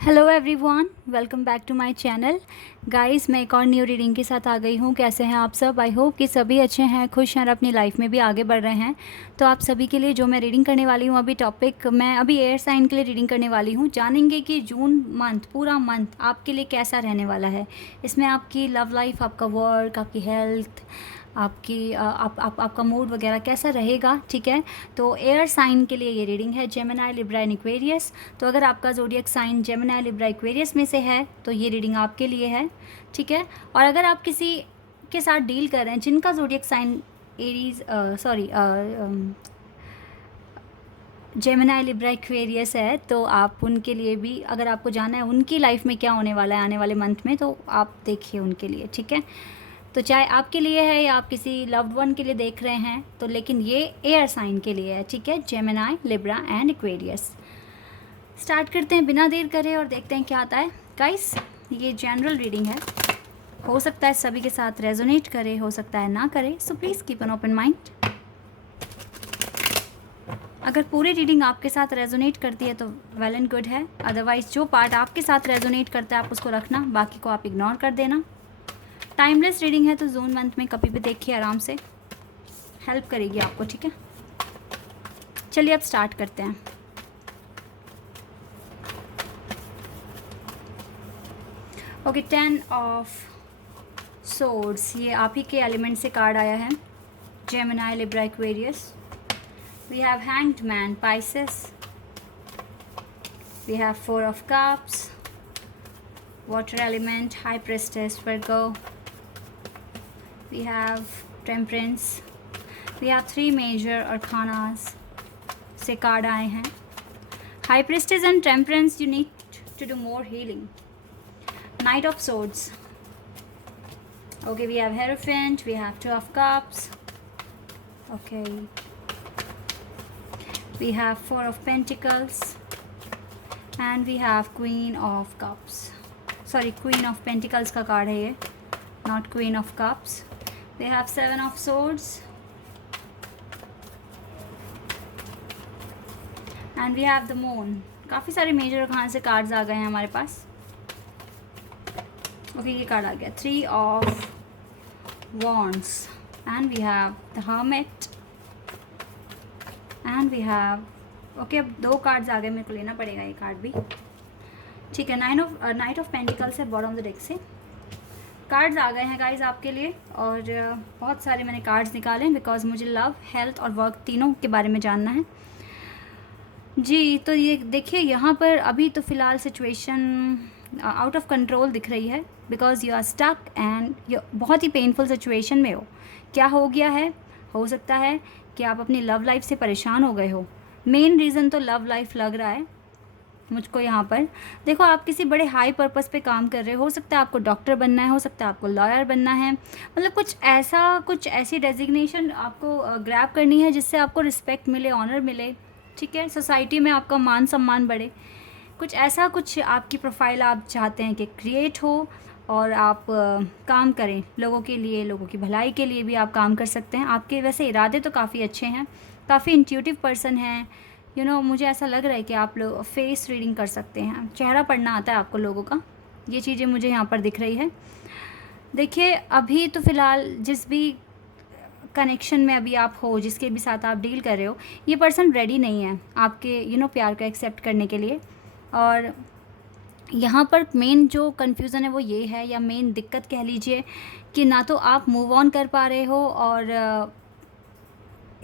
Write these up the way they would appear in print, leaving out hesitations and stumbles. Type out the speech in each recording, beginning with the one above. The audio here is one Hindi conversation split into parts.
Hello everyone, welcome back to my channel. Guys, मैं एक और न्यू रीडिंग के साथ आ गई हूँ। कैसे हैं आप सब? आई होप कि सभी अच्छे हैं, खुश हैं और अपनी लाइफ में भी आगे बढ़ रहे हैं। तो आप सभी के लिए जो मैं रीडिंग करने वाली हूँ, मैं अभी एयर साइन के लिए रीडिंग करने वाली हूँ। जानेंगे कि जून मंथ, पूरा मंथ आपके लिए कैसा रहने वाला है। इसमें आपकी लव लाइफ, आपका वर्क, आपकी हेल्थ, आपकी आपका मूड वगैरह कैसा रहेगा। ठीक है, तो एयर साइन के लिए ये रीडिंग है, जेमिनी, लिब्रा एंड एक्वेरियस। तो अगर आपका zodiac sign Gemini, Libra, Aquarius में से है तो ये रीडिंग आपके लिए है। ठीक है, और अगर आप किसी के साथ डील कर रहे हैं जिनका zodiac sign Aries Gemini, Libra, Aquarius है, तो आप उनके लिए भी, अगर आपको जाना है उनकी लाइफ में क्या होने वाला है आने वाले मंथ में, तो आप देखिए उनके लिए। ठीक है, तो चाहे आपके लिए है या आप किसी लव्ड वन के लिए देख रहे हैं, तो लेकिन ये एयर साइन के लिए है। ठीक है, Gemini, Libra and Aquarius. Start करते हैं बिना देर करे और देखते हैं क्या आता है। गाइस, ये जनरल रीडिंग है, हो सकता है सभी के साथ रेजोनेट करे, हो सकता है ना करे, so please keep an open mind. अगर पूरी रीडिंग आपके साथ रेजोनेट करती है तो वेल एंड गुड है, अदरवाइज जो पार्ट आपके साथ रेजोनेट करता है आप उसको रखना, बाकी को आप इग्नोर कर देना। टाइमलेस रीडिंग है, तो जून मंथ में कभी भी देखिए, आराम से हेल्प करेगी आपको। ठीक है, चलिए अब स्टार्ट करते हैं। ओके, 10 ऑफ सोर्ड्स, ये आप ही के एलिमेंट से कार्ड आया है। Gemini, Libra, Aquarius. We have hanged man, Pisces. We have 4 of cups, water element, high priestess, Virgo. We have Temperance. We have 3 major arcanas से कार्ड आए हैं। High Priestess and Temperance, you need to do more healing. Knight of Swords. Okay, we have Hierophant. We have 2 of Cups. Okay. We have 4 of Pentacles. And we have Queen of Cups. Sorry, Queen of Pentacles का कार्ड है ये, not Queen of Cups. We have 7 of Swords. And we have the Moon. काफ़ी सारे मेजर कहाँ से कार्ड्स आ गए हैं हमारे पास। ओके, ये कार्ड आ गया 3 of Wands. And we have the Hermit. And we have, okay, अब 2 कार्ड्स आ गए, मेरे को लेना पड़ेगा ये कार्ड भी। ठीक है, नाइट ऑफ पेंटिकल्स है बॉटम ऑफ द डेक से। कार्ड्स आ गए हैं गाइज आपके लिए, और बहुत सारे मैंने कार्ड्स निकाले हैं बिकॉज मुझे लव, हेल्थ और वर्क तीनों के बारे में जानना है जी। तो ये देखिए, यहाँ पर अभी तो फ़िलहाल सिचुएशन आउट ऑफ कंट्रोल दिख रही है, because you are stuck and you बहुत ही पेनफुल सिचुएशन में हो। क्या हो गया है? हो सकता है कि आप अपनी लव लाइफ से परेशान हो गए हो। मेन रीज़न तो लव लाइफ लग रहा है मुझको यहाँ पर। देखो, आप किसी बड़े हाई पर्पस पे काम कर रहे हो सकता है आपको डॉक्टर बनना है, हो सकता है आपको लॉयर बनना है, मतलब कुछ ऐसी डेजिग्नेशन आपको ग्रैब करनी है जिससे आपको रिस्पेक्ट मिले, ऑनर मिले। ठीक है, सोसाइटी में आपका मान सम्मान बढ़े, कुछ आपकी प्रोफाइल आप चाहते हैं कि क्रिएट हो, और आप काम करें लोगों के लिए, लोगों की भलाई के लिए भी आप काम कर सकते हैं। आपके वैसे इरादे तो काफ़ी अच्छे हैं, काफ़ी इंट्यूटिव पर्सन हैं। मुझे ऐसा लग रहा है कि आप लोग फेस रीडिंग कर सकते हैं, चेहरा पढ़ना आता है आपको लोगों का। ये चीज़ें मुझे यहाँ पर दिख रही है। देखिए, अभी तो फ़िलहाल जिस भी कनेक्शन में अभी आप हो, जिसके भी साथ आप डील कर रहे हो, ये पर्सन रेडी नहीं है आपके प्यार को एक्सेप्ट करने के लिए। और यहाँ पर मेन जो कन्फ्यूज़न है वो ये है, या मेन दिक्कत कह लीजिए, कि ना तो आप मूव ऑन कर पा रहे हो और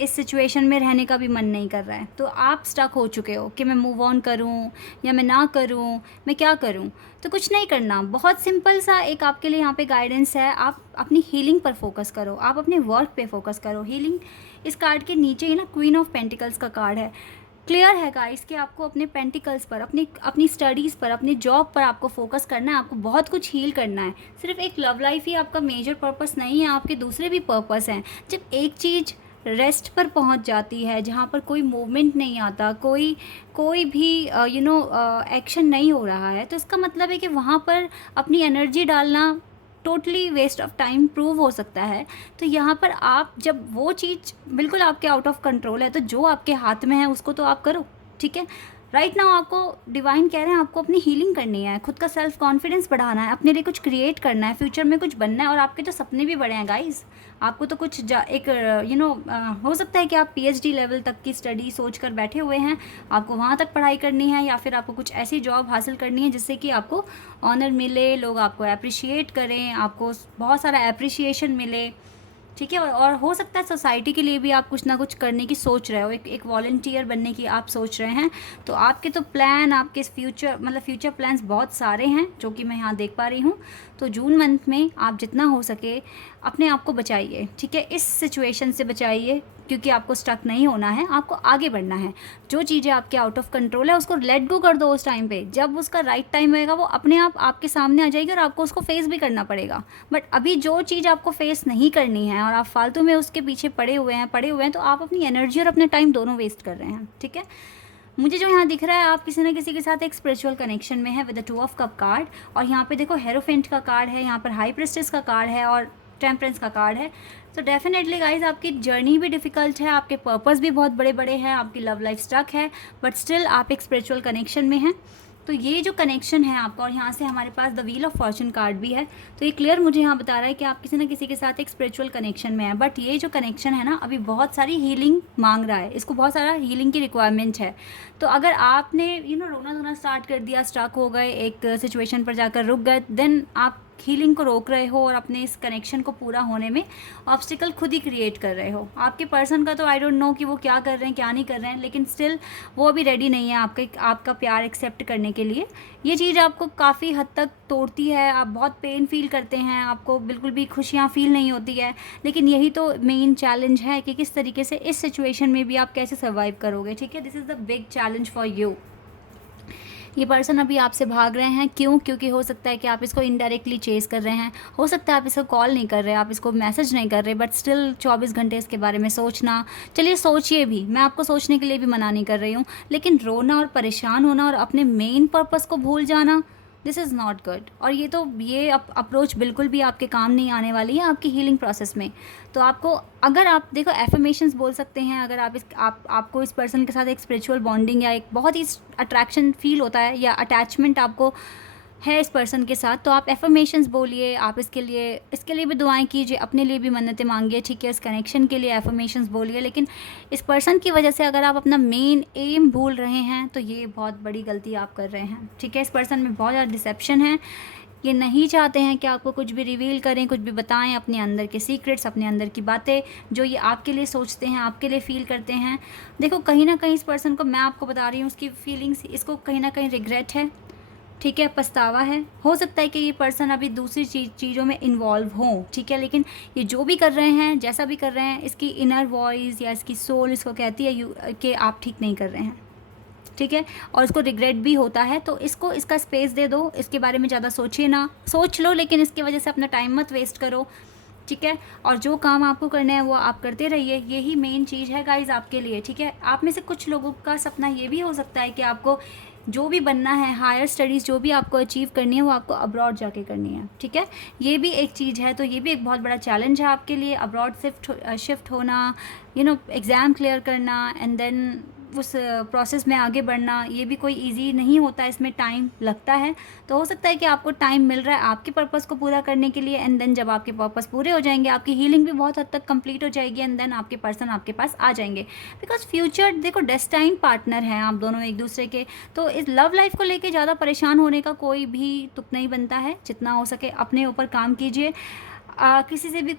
इस सिचुएशन में रहने का भी मन नहीं कर रहा है। तो आप स्टक हो चुके हो कि मैं मूव ऑन करूं या मैं ना करूं, मैं क्या करूं। तो कुछ नहीं करना, बहुत सिंपल सा एक आपके लिए यहाँ पे गाइडेंस है। आप अपनी हीलिंग पर फोकस करो, आप अपने वर्क पे फोकस करो। हीलिंग, इस कार्ड के नीचे ही ना क्वीन ऑफ पेंटिकल्स का कार्ड है। क्लियर है गाइस कि आपको अपने पेंटिकल्स पर, अपनी स्टडीज़ पर, अपनी जॉब पर आपको फोकस करना है। आपको बहुत कुछ हील करना है। सिर्फ एक लव लाइफ ही आपका मेजर पर्पस नहीं है, आपके दूसरे भी पर्पस हैं। जब एक चीज़ रेस्ट पर पहुंच जाती है, जहाँ पर कोई मूवमेंट नहीं आता, कोई भी एक्शन नहीं हो रहा है, तो इसका मतलब है कि वहाँ पर अपनी एनर्जी डालना totally waste of time prove हो सकता है। तो यहाँ पर आप, जब वो चीज़ बिल्कुल आपके आउट ऑफ कंट्रोल है, तो जो आपके हाथ में है उसको तो आप करो। ठीक है, राइट नाउ आपको डिवाइन कह रहे हैं आपको अपनी हीलिंग करनी है, खुद का सेल्फ कॉन्फिडेंस बढ़ाना है, अपने लिए कुछ क्रिएट करना है, फ्यूचर में कुछ बनना है। और आपके तो सपने भी बड़े हैं गाइस, आपको तो कुछ एक हो सकता है कि आप PhD लेवल तक की स्टडी सोच कर बैठे हुए हैं, आपको वहाँ तक पढ़ाई करनी है, या फिर आपको कुछ ऐसी जॉब हासिल करनी है जिससे कि आपको ऑनर मिले, लोग आपको अप्रिशिएट करें, आपको बहुत सारा अप्रिशिएशन मिले, ठीक है। और हो सकता है सोसाइटी के लिए भी आप कुछ ना कुछ करने की सोच रहे हो, एक वॉलंटियर बनने की आप सोच रहे हैं। तो आपके तो प्लान, आपके फ्यूचर प्लान्स बहुत सारे हैं जो कि मैं यहाँ देख पा रही हूँ। तो जून मंथ में आप जितना हो सके अपने आप को बचाइए, ठीक है, इस सिचुएशन से बचाइए, क्योंकि आपको स्टक नहीं होना है, आपको आगे बढ़ना है। जो चीज़ें आपके आउट ऑफ कंट्रोल है उसको लेट गो कर दो उस टाइम पे। जब उसका राइट टाइम होएगा वो अपने आप आपके सामने आ जाएगी और आपको उसको फेस भी करना पड़ेगा। बट अभी जो चीज़ आपको फेस नहीं करनी है और आप फालतू में उसके पीछे पड़े हुए हैं तो आप अपनी एनर्जी और अपने टाइम दोनों वेस्ट कर रहे हैं, ठीक है। मुझे जो यहाँ दिख रहा है आप किसी न किसी के साथ एक स्पिरिचुअल कनेक्शन में है with the 2 of cup card. और यहाँ पे देखो हेरोफेंट का कार्ड है, यहाँ पर हाई प्रिस्टेस का कार्ड है और टेम्परेंस का कार्ड है। तो डेफिनेटली गाइज आपकी जर्नी भी डिफ़िकल्ट है, आपके पर्पस भी बहुत बड़े बड़े हैं, आपकी लव लाइफ स्टक है, बट स्टिल आप एक स्पिरिचुअल कनेक्शन में हैं। तो ये जो कनेक्शन है आपका, और यहाँ से हमारे पास the wheel of fortune card भी है, तो ये क्लियर मुझे यहाँ बता रहा है कि आप किसी न किसी के साथ एक स्पिरिचुअल कनेक्शन में हैं। बट ये जो कनेक्शन है ना अभी बहुत सारी हीलिंग मांग रहा है, इसको बहुत सारा हीलिंग की रिक्वायरमेंट है। तो अगर आपने रोना धोना स्टार्ट कर दिया, स्टक हो गए, एक सिचुएशन पर जाकर रुक गए, देन आप हीलिंग को रोक रहे हो और अपने इस कनेक्शन को पूरा होने में ऑब्स्टिकल खुद ही क्रिएट कर रहे हो। आपके पर्सन का तो आई डोंट नो कि वो क्या कर रहे हैं क्या नहीं कर रहे हैं, लेकिन स्टिल वो अभी रेडी नहीं है आपका प्यार एक्सेप्ट करने के लिए। ये चीज़ आपको काफ़ी हद तक तोड़ती है, आप बहुत पेन फील करते हैं, आपको बिल्कुल भी खुशियाँ फील नहीं होती है। लेकिन यही तो मेन चैलेंज है कि किस तरीके से इस सिचुएशन में भी आप कैसे सर्वाइव करोगे, ठीक है। This is the big challenge for you. ये पर्सन अभी आपसे भाग रहे हैं, क्यों? क्योंकि हो सकता है कि आप इसको इनडायरेक्टली चेस कर रहे हैं, हो सकता है आप इसको कॉल नहीं कर रहे, आप इसको मैसेज नहीं कर रहे, बट स्टिल 24 घंटे इसके बारे में सोचना। चलिए सोचिए भी, मैं आपको सोचने के लिए भी मना नहीं कर रही हूँ, लेकिन रोना और परेशान होना और अपने मेन पर्पस को भूल जाना, दिस इज़ नॉट गुड। और ये अप्रोच बिल्कुल भी आपके काम नहीं आने वाली है आपकी हीलिंग प्रोसेस में। तो आपको, अगर आप देखो, एफर्मेशंस बोल सकते हैं, अगर आपको इस पर्सन के साथ एक स्पिरिचुअल बॉन्डिंग या एक बहुत ही अट्रैक्शन फील होता है या अटैचमेंट आपको है इस पर्सन के साथ, तो आप एफर्मेशंस बोलिए, आप इसके लिए भी दुआएं कीजिए, अपने लिए भी मन्नतें मांगिए, ठीक है। इस कनेक्शन के लिए एफर्मेशंस बोलिए, लेकिन इस पर्सन की वजह से अगर आप अपना मेन एम भूल रहे हैं तो ये बहुत बड़ी गलती आप कर रहे हैं, ठीक है। इस पर्सन में बहुत ज़्यादा डिसेप्शन है, ये नहीं चाहते हैं कि आपको कुछ भी रिवील करें, कुछ भी बताएं, अपने अंदर के सीक्रेट्स, अपने अंदर की बातें जो ये आपके लिए सोचते हैं, आपके लिए फील करते हैं। देखो कहीं ना कहीं इस पर्सन को, मैं आपको बता रही हूँ, उसकी फीलिंग्स, इसको कहीं ना कहीं रिग्रेट है, ठीक है, पछतावा है। हो सकता है कि ये पर्सन अभी दूसरी चीज़ों में इन्वॉल्व हो, ठीक है, लेकिन ये जो भी कर रहे हैं, जैसा भी कर रहे हैं, इसकी इनर वॉइस या इसकी सोल इसको कहती है कि आप ठीक नहीं कर रहे हैं, ठीक है। और इसको रिग्रेट भी होता है, तो इसका स्पेस दे दो, इसके बारे में ज़्यादा सोचिए ना, सोच लो लेकिन इसकी वजह से अपना टाइम मत वेस्ट करो, ठीक है। और जो काम आपको करना है वो आप करते रहिए, यही मेन चीज़ है गाइज आपके लिए, ठीक है। आप में से कुछ लोगों का सपना ये भी हो सकता है कि आपको जो भी बनना है, हायर स्टडीज़ जो भी आपको अचीव करनी है वो आपको अब्रॉड जाके करनी है, ठीक है। ये भी एक चीज़ है, तो ये भी एक बहुत बड़ा चैलेंज है आपके लिए, अब्रॉड शिफ्ट होना, एग्ज़ाम क्लियर करना एंड देन उस प्रोसेस में आगे बढ़ना। ये भी कोई इजी नहीं होता, इसमें टाइम लगता है। तो हो सकता है कि आपको टाइम मिल रहा है आपके पर्पस को पूरा करने के लिए, एंड देन जब आपके पर्पस पूरे हो जाएंगे, आपकी हीलिंग भी बहुत हद तक कंप्लीट हो जाएगी, एंड देन आपके पर्सन आपके पास आ जाएंगे। बिकॉज फ्यूचर, देखो, डेस्टाइन पार्टनर हैं आप दोनों एक दूसरे के। तो इस लव लाइफ को लेके ज़्यादा परेशान होने का कोई भी तुक नहीं बनता है। जितना हो सके अपने ऊपर काम कीजिए, किसी से भी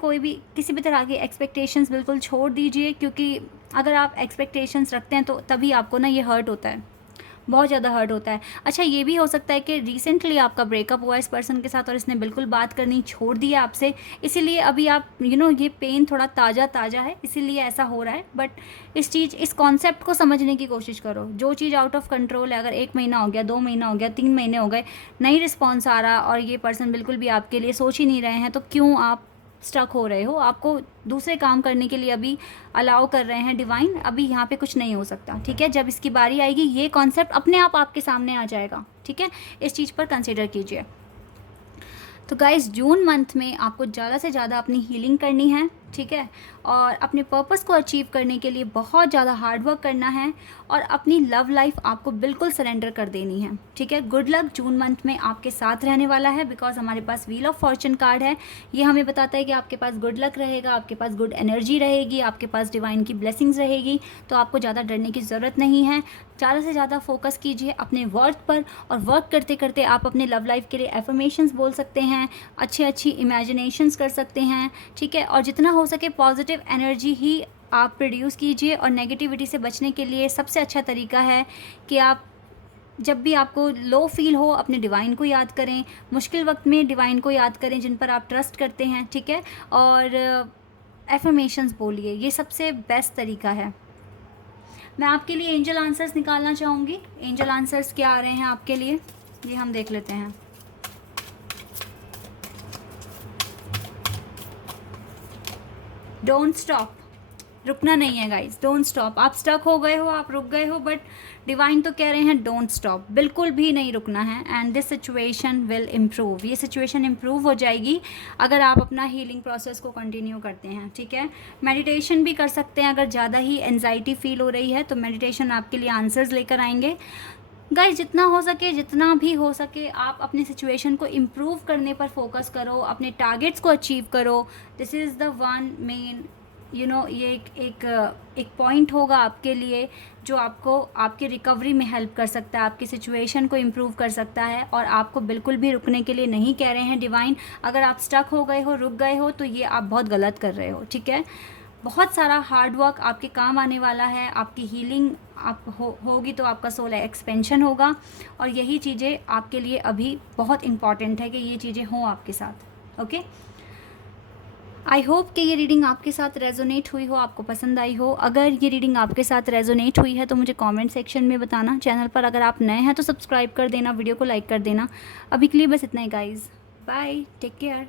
किसी भी तरह की एक्सपेक्टेशंस बिल्कुल छोड़ दीजिए, क्योंकि अगर आप एक्सपेक्टेशंस रखते हैं तो तभी आपको ना ये हर्ट होता है, बहुत ज़्यादा हर्ट होता है। अच्छा, ये भी हो सकता है कि रिसेंटली आपका ब्रेकअप हुआ इस पर्सन के साथ और इसने बिल्कुल बात करनी छोड़ दी है आपसे, इसीलिए अभी आप ये पेन थोड़ा ताज़ा है, इसीलिए ऐसा हो रहा है। बट इस कॉन्सेप्ट को समझने की कोशिश करो। जो चीज़ आउट ऑफ कंट्रोल है, अगर 1 महीना हो गया, 2 महीना हो गया, 3 महीने हो गए, नहीं रिस्पॉन्स आ रहा और ये पर्सन बिल्कुल भी आपके लिए सोच ही नहीं रहे हैं, तो क्यों आप स्टक हो रहे हो? आपको दूसरे काम करने के लिए अभी अलाउ कर रहे हैं डिवाइन, अभी यहाँ पे कुछ नहीं हो सकता, ठीक है। जब इसकी बारी आएगी ये कॉन्सेप्ट अपने आप आपके सामने आ जाएगा, ठीक है। इस चीज़ पर कंसिडर कीजिए। तो गाइस, जून मंथ में आपको ज़्यादा से ज़्यादा अपनी हीलिंग करनी है, ठीक है। और अपने पर्पस को अचीव करने के लिए बहुत ज़्यादा हार्ड वर्क करना है और अपनी लव लाइफ आपको बिल्कुल सरेंडर कर देनी है, ठीक है। गुड लक जून मंथ में आपके साथ रहने वाला है, बिकॉज हमारे पास व्हील ऑफ फॉर्चून कार्ड है। ये हमें बताता है कि आपके पास गुड लक रहेगा, आपके पास गुड एनर्जी रहेगी, आपके पास डिवाइन की ब्लेसिंग्स रहेगी। तो आपको ज़्यादा डरने की ज़रूरत नहीं है। ज़्यादा से ज़्यादा फोकस कीजिए अपने वर्क पर, और वर्क करते करते आप अपने लव लाइफ के लिए एफर्मेशंस बोल सकते हैं, अच्छी अच्छी इमेजिनेशंस कर सकते हैं, ठीक है। और जितना हो सके पॉजिटिव एनर्जी ही आप प्रोड्यूस कीजिए। और नेगेटिविटी से बचने के लिए सबसे अच्छा तरीका है कि आप जब भी आपको लो फील हो अपने डिवाइन को याद करें, मुश्किल वक्त में डिवाइन को याद करें जिन पर आप ट्रस्ट करते हैं, ठीक है। और एफर्मेशंस बोलिए, ये सबसे बेस्ट तरीका है। मैं आपके लिए एंजल आंसर्स निकालना चाहूँगी। एंजल आंसर्स क्या आ रहे हैं आपके लिए, ये हम देख लेते हैं। डोंट स्टॉप, रुकना नहीं है गाइस, डोंट स्टॉप। आप स्टक हो गए हो, आप रुक गए हो, बट डिवाइन तो कह रहे हैं डोंट स्टॉप, बिल्कुल भी नहीं रुकना है। And this situation will improve, ये सिचुएशन इम्प्रूव हो जाएगी अगर आप अपना हीलिंग प्रोसेस को कंटिन्यू करते हैं, ठीक है। मेडिटेशन भी कर सकते हैं, अगर ज़्यादा ही एनजाइटी फील हो रही है तो मेडिटेशन आपके लिए आंसर्स लेकर आएंगे। गाइस जितना हो सके, जितना भी हो सके, आप अपने सिचुएशन को इम्प्रूव करने पर फोकस करो, अपने टारगेट्स को अचीव करो। This is the one main ये एक पॉइंट होगा आपके लिए जो आपको आपकी रिकवरी में हेल्प कर सकता है, आपकी सिचुएशन को इम्प्रूव कर सकता है। और आपको बिल्कुल भी रुकने के लिए नहीं कह रहे हैं डिवाइन। अगर आप स्टक हो गए हो, रुक गए हो, तो ये आप बहुत गलत कर रहे हो, ठीक है। बहुत सारा हार्ड वर्क आपके काम आने वाला है, आपकी हीलिंग होगी तो आपका सोल एक्सपेंशन होगा। और यही चीज़ें आपके लिए अभी बहुत इम्पॉर्टेंट है कि ये चीज़ें हों आपके साथ, ओके। आई होप कि ये रीडिंग आपके साथ रेजोनेट हुई हो, आपको पसंद आई हो। अगर ये रीडिंग आपके साथ रेजोनेट हुई है तो मुझे कमेंट सेक्शन में बताना। चैनल पर अगर आप नए हैं तो सब्सक्राइब कर देना, वीडियो को लाइक कर देना। अभी के लिए बस इतना ही गाइज़, बाय, टेक केयर।